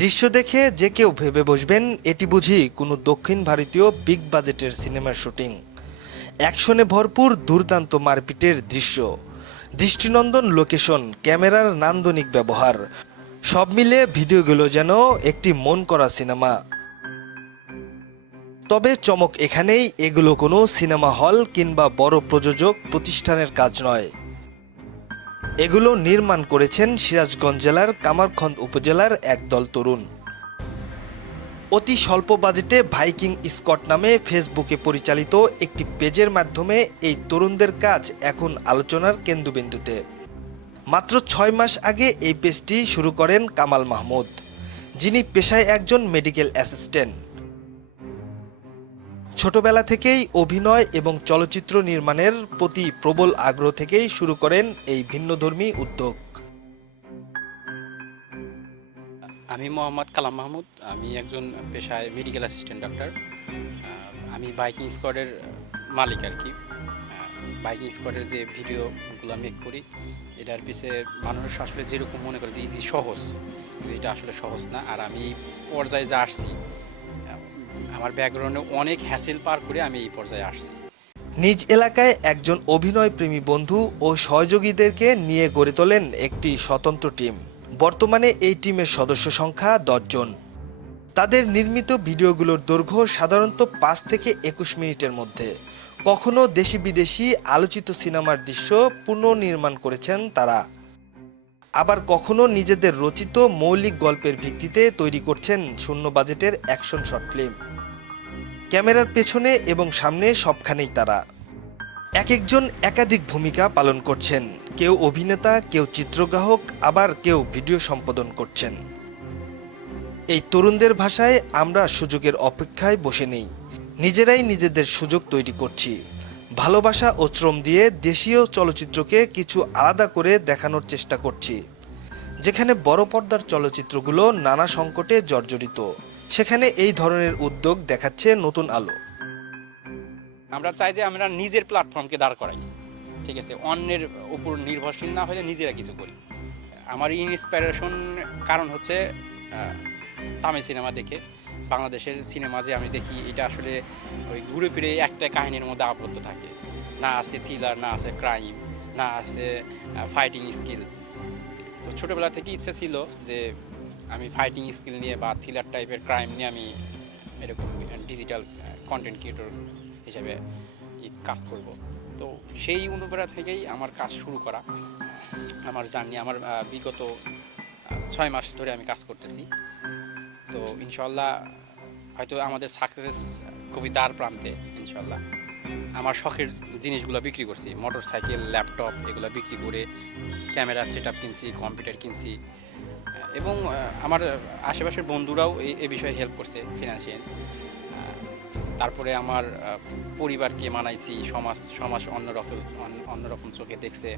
দৃশ্য দেখে যে কেউ ভেবে বসবেন, এটি বুঝি কোনো দক্ষিণ ভারতীয় বিগ বাজেটের সিনেমার শুটিং। অ্যাকশনে ভরপুর দুর্দান্ত মারপিটের দৃশ্য। দৃষ্টিনন্দন লোকেশন, ক্যামেরার নান্দনিক ব্যবহার। সব মিলে ভিডিওগুলো যেন একটি মন করা সিনেমা। তবে চমক এখানেই, এগুলো কোনো সিনেমা হল কিংবা বড় প্রযোজক প্রতিষ্ঠানের কাজ নয়। এগুলো নির্মাণ করেছেন সিরাজগঞ্জ জেলার কামারখন্দ উপজেলার একদল তরুণ। অতি স্বল্প বাজেটে ভাইকিং স্কট নামে ফেসবুকে পরিচালিত একটি পেজের মাধ্যমে এই তরুণদের কাজ এখন আলোচনার কেন্দ্রবিন্দুতে। মাত্র ছয় মাস আগে এই পেজটি শুরু করেন কামাল মাহমুদ, যিনি পেশায় একজন মেডিকেল অ্যাসিস্ট্যান্ট। ছোটবেলা থেকেই অভিনয় এবং চলচ্চিত্র নির্মাণের প্রতি প্রবল আগ্রহ থেকেই শুরু করেন এই ভিন্নধর্মী উদ্যোগ। আমি মোহাম্মদ কালাম মাহমুদ, আমি একজন পেশায় মেডিকেল অ্যাসিস্ট্যান্ট ডক্টর আমি বাইকিং স্কোয়াডের মালিক আর কি। বাইকিং স্কোয়াডের যে ভিডিওগুলো মেক করি, এটার পিছে মানুষ আসলে যেরকম মনে করে যে ইজি সহজ। যে এটা আসলে সহজ না। আর আমি পর্যায়ে যা আসছি আমার ব্যাকগ্রাউন্ডে অনেক হ্যাসেল পার করে আমি এই পর্যায়ে আসছি। নিজ এলাকায় একজন অভিনয় প্রেমী বন্ধু ও সহযোগীদেরকে নিয়ে গড়ে তোলেন একটি স্বতন্ত্র টিম বর্তমানে এই টিমের সদস্য সংখ্যা দশজন তাদের নির্মিত ভিডিওগুলোর দৈর্ঘ্য সাধারণত পাঁচ থেকে একুশ মিনিটের মধ্যে। কখনো দেশি বিদেশি আলোচিত সিনেমার দৃশ্য পুনর্নির্মাণ করেছেন তারা। আবার কখনো নিজেদের রচিত মৌলিক গল্পের ভিত্তিতে তৈরি করছেন শূন্য বাজেটের অ্যাকশন শর্ট ফিল্ম। ক্যামেরার পেছনে এবং সামনে সবখানেই তারা। এক একজন একাধিক ভূমিকা পালন করছেন। কেউ অভিনেতা, কেউ চিত্রগ্রাহক, আবার কেউ ভিডিও সম্পাদন করছেন। এই তরুণদের ভাষায় আমরা সুযোগের অপেক্ষায় বসে নেই। নিজেরাই নিজেদের সুযোগ তৈরি করছি। ভালোবাসা ও শ্রম দিয়ে দেশীয় চলচ্চিত্রকে কিছু আলাদা করে দেখানোর চেষ্টা করছি। যেখানে বড় পর্দার চলচ্চিত্রগুলো নানা সংকটে জর্জরিত। সেখানে এই ধরনের উদ্যোগ দেখাচ্ছে নতুন আলো। আমরা চাই যে আমরা নিজের প্ল্যাটফর্মকে দাঁড় করাই। ঠিক আছে, অন্যের উপর নির্ভরশীল না হলে নিজেরা কিছু করি। আমার ইন্সপিরেশন কারণ হচ্ছে তামিল সিনেমা দেখে। বাংলাদেশের সিনেমা যে আমি দেখি, এটা আসলে ওই ঘুরে ফিরে একটা কাহিনীর মধ্যে আবদ্ধ থাকে। না আছে থ্রিলার না আছে ক্রাইম না আছে ফাইটিং স্কিল তো ছোটোবেলা থেকে ইচ্ছা ছিল যে আমি ফাইটিং স্কিল নিয়ে বা থ্রিলার টাইপের ক্রাইম নিয়ে আমি এরকম ডিজিটাল কন্টেন্ট ক্রিয়েটর হিসেবে কাজ করব। তো সেই অনুপ্রেরণা থেকেই আমার কাজ শুরু করা, আমার জার্নি আমার বিগত ছয় মাস ধরে আমি কাজ করতেছি। তো ইনশাল্লাহ হয়তো আমাদের সাকসেস খুবই দ্বার প্রান্তে ইনশাল্লাহ আমার শখের জিনিসগুলো বিক্রি করছি মোটর সাইকেল ল্যাপটপ এগুলো বিক্রি করে ক্যামেরা সেট কিনছি কম্পিউটার কিনছি। এবং আমার আশেপাশের বন্ধুরাও এ বিষয়ে হেল্প করছে ফিনান্সিয়াল তারপরে আমার পরিবারকে মানাইছি, সমাজ সমাজ অন্যরকম অন্য- অন্যরকম চোখে দেখছে।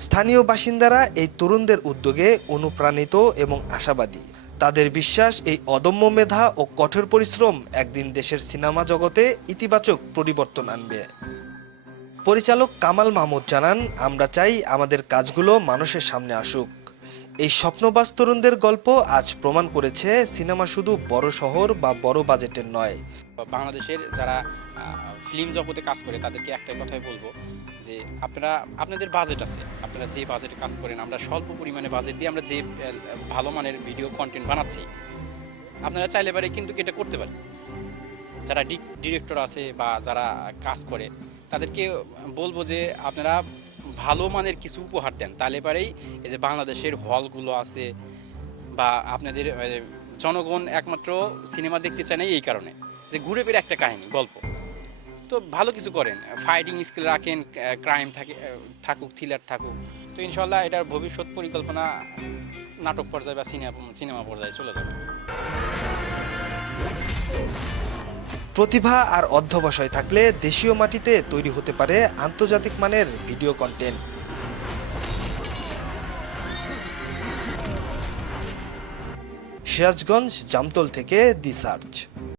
স্থানীয় বাসিন্দারা এই তরুণদের উদ্যোগে অনুপ্রাণিত এবং আশাবাদী। তাদের বিশ্বাস এই অদম্য মেধা ও কঠোর পরিশ্রম একদিন দেশের সিনেমা জগতে ইতিবাচক পরিবর্তন আনবে। পরিচালক কামাল মাহমুদ জানান, আমরা চাই আমাদের কাজগুলো মানুষের সামনে আসুক। এই স্বপ্নবাস তরুণদের গল্প আজ প্রমাণ করেছে, সিনেমা শুধু বড় শহর বা বড় বাজেটের নয়। বাংলাদেশের যারা ফিল্ম জগতে কাজ করে, তাদেরকে একটাই কথাই বলব যে আপনারা, আপনাদের বাজেট আছে। আপনারা যে বাজেটে কাজ করেন, আমরা স্বল্প পরিমাণে বাজেট দিয়ে আমরা যে ভালো মানের ভিডিও কন্টেন্ট বানাচ্ছি, আপনারা চাইলে পারে কিন্তু এটা করতে পারেন। যারা ডিরেক্টর আছে বা যারা কাজ করে, তাদেরকে বলব যে আপনারা ভালো মানের কিছু উপহার দেন। তাহলে পারেই এই যে বাংলাদেশের হলগুলো আছে বা আপনাদের জনগণ একমাত্র সিনেমা দেখতে চায় না এই কারণে। যে ঘুরে ফিরে একটা কাহিনী, গল্প। তো ভালো কিছু করেন। ফাইটিং স্কিল রাখেন ক্রাইম থাকে থাকুক থ্রিলার থাকুক। তো ইনশাল্লাহ এটার ভবিষ্যৎ পরিকল্পনা নাটক পর্যায়ে বা সিনেমা সিনেমা পর্যায়ে চলে যাবে। প্রতিভা আর অধ্যবসায় থাকলে দেশীয় মাটিতে তৈরি হতে পারে আন্তর্জাতিক মানের ভিডিও কন্টেন্ট সিরাজগঞ্জ, জামতল থেকে দি সার্চ।